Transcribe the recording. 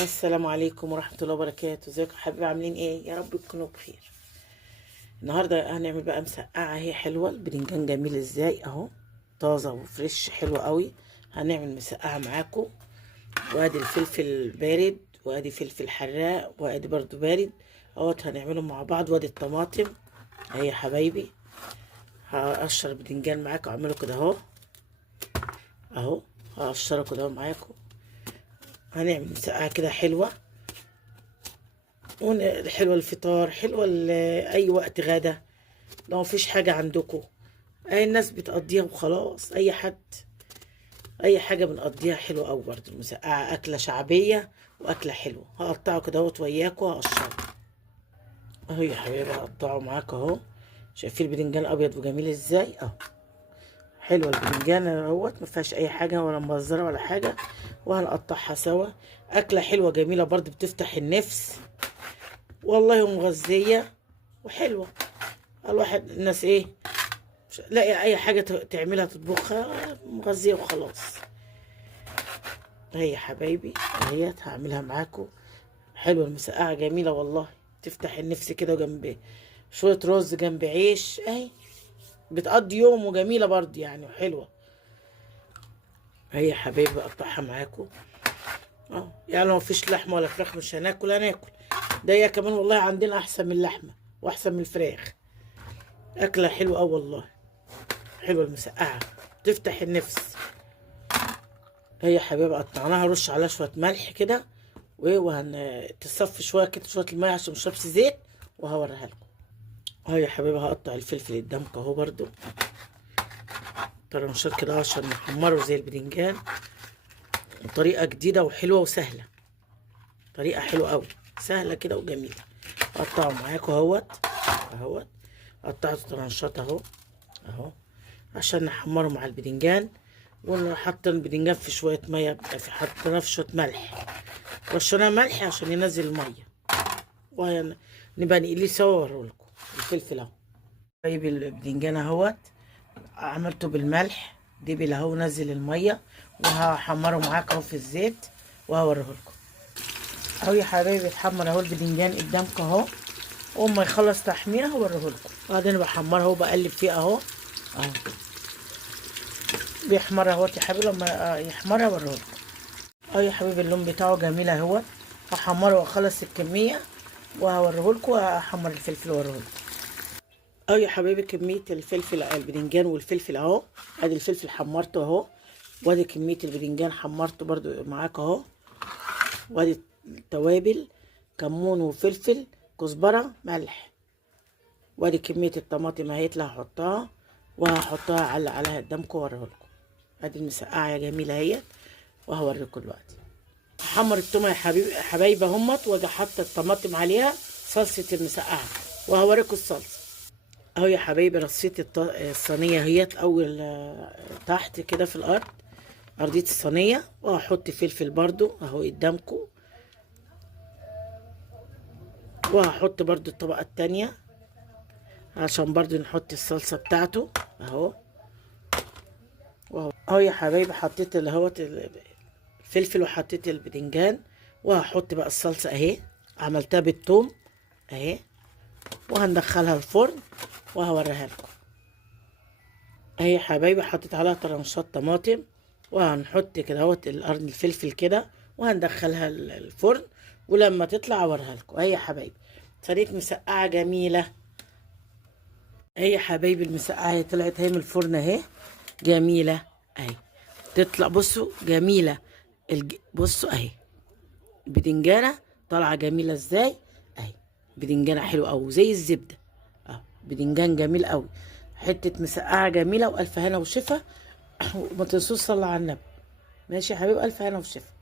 السلام عليكم ورحمة الله وبركاته. ازيكم يا حبايبي؟ عاملين ايه؟ يا رب تكونوا بخير. النهارده هنعمل بقى مسقعة اهي حلوة. البدنجان جميل ازاي اهو، طازة وفريش حلوة قوي. هنعمل مسقعة معاكم. وادي الفلفل بارد، وادي فلفل حراق، وادي برضو بارد اهوت. هنعملهم مع بعض. وادي الطماطم اهي يا حبايبي. هقشر البدنجان معاكم، اعمله كده اهو اهو. هقشره كده اهو معاكم. هنعمل مسقعة كده حلوة، حلوة الفطار، حلوة أي وقت غدا. لو مفيش حاجة عندكم، أي الناس بتقضيها وخلاص. أي حد أي حاجة بنقضيها حلوة أوي. برضه المسقعة أكلة شعبية وأكلة حلوة. هقطعه كده اهوت وياكوا، هقشره أهو يا حبيبي. هقطعه معاك أهو. شايفين البدنجان أبيض وجميل إزاي أهو. حلوة البدنجان اهوت، مفيهاش أي حاجة ولا مبزرة ولا حاجة. وهنقطعها سوا. أكلة حلوة جميلة برضه، بتفتح النفس والله، ومغذية وحلوة. الواحد الناس ايه، مش لاقي اي حاجه تعملها تطبخها، مغذيه وخلاص. هي يا حبايبي اهيت هعملها معاكم. حلوه المسقعه، جميله والله، تفتح النفس كده. جنب شويه رز جنب عيش اهي، بتقضي يوم وجميله برضه يعني، وحلوه. هي يا حبايبي اقطعها معاكم. يعني لو مفيش لحمه ولا فراخ مش هناكل. ده هي كمان والله عندنا احسن من اللحمه واحسن من الفراخ. اكله حلوه أوي والله. حلوه المسقعه، تفتح النفس. هي يا حبيبي قطعناها، رش عليها شويه ملح كده، تصفي شويه كده شويه الميه عشان مشربش زيت. وهوريها لكم. اهو يا حبيبي هقطع الفلفل قدامكم اهو برضو طرنشات كده عشان نحمره زي البدنجان. طريقه جديده وحلوه وسهله. طريقه حلوه قوي، سهله كده وجميله. اقطعه معاكم اهوت. قطعته طرنشات اهو اهو، عشان نحمره مع البدنجان. ونحط البدنجان في شويه ميه، حطيناه في شويه ملح، رشيناه ملح عشان ينزل الميه. ونبقى نقليه سوا واوريهولكم. الفلفل اهو. طيب البدنجان اهوت، عملته بالملح. دبل اهو، نزل الميه. وهحمره معاك اهو في الزيت وهوريهولكم. اهو يا حبايبي اتحمر اهو البدنجان قدامكم اهو. وأما يخلص تحميره هوريهولكم. بعدين بحمره اهو، بقلب فيه اهو اهو. بيحمر اهوت يا حبيبي. لما يحمر هوريهولكم. اهو يا حبيبي اللون بتاعه جميل اهوت. هحمره واخلص الكميه وهوريهولكم. واحمر الفلفل واوريهولكم. اهو يا حبايبي كميه الفلفل، البدنجان والفلفل اهو. ادي الفلفل حمرته اهو. وادي كميه البدنجان حمرته برضو معاك اهو. وادي التوابل، كمون وفلفل كزبره ملح. وادي كميه الطماطم اهي اللي هحطها. وهحطها على قدامكم واوريهولكم. ادي المسقعه يا جميله اهي. وهوريكم دلوقتي. احمر التومه يا حبايبي اهمت. واجي حاطه الطماطم عليها صلصه المسقعه. وهوريكم الصلصه. اهو يا حبايبي رصيت الصينيه اهيت اول تحت كده في الارض، ارضيه الصينيه. وهحط فلفل برضو اهو قدامكم. وهحط برضو الطبقه التانية عشان برضو نحط الصلصه بتاعته اهو. اهو يا حبايبي حطيت الفلفل وحطيت البدنجان. وهحط بقى الصلصه اهي، عملتها بالثوم اهي. وهندخلها الفرن وهوريها لكم. اهي يا حبايبي حطيت عليها طرنشات طماطم. وهنحط كده اهوت القرن الفلفل كده. وهندخلها الفرن. ولما تطلع اوريها لكم. اهي يا حبايبي صينيه مسقعه جميله. اهي يا حبايبي المسقعه هي طلعت اهي من الفرن اهي، جميله اهي. تطلع بصوا جميله. بصوا اهي البدنجانه طالعه جميله ازاي اهي. بدنجانه حلوه قوي زي الزبده اهو. بدنجان جميل قوي. حته مسقعه جميله، والف هنا وشفا. وما تنسوش صلوا على النبي. ماشي يا حبيبي، الف هنا وشفا.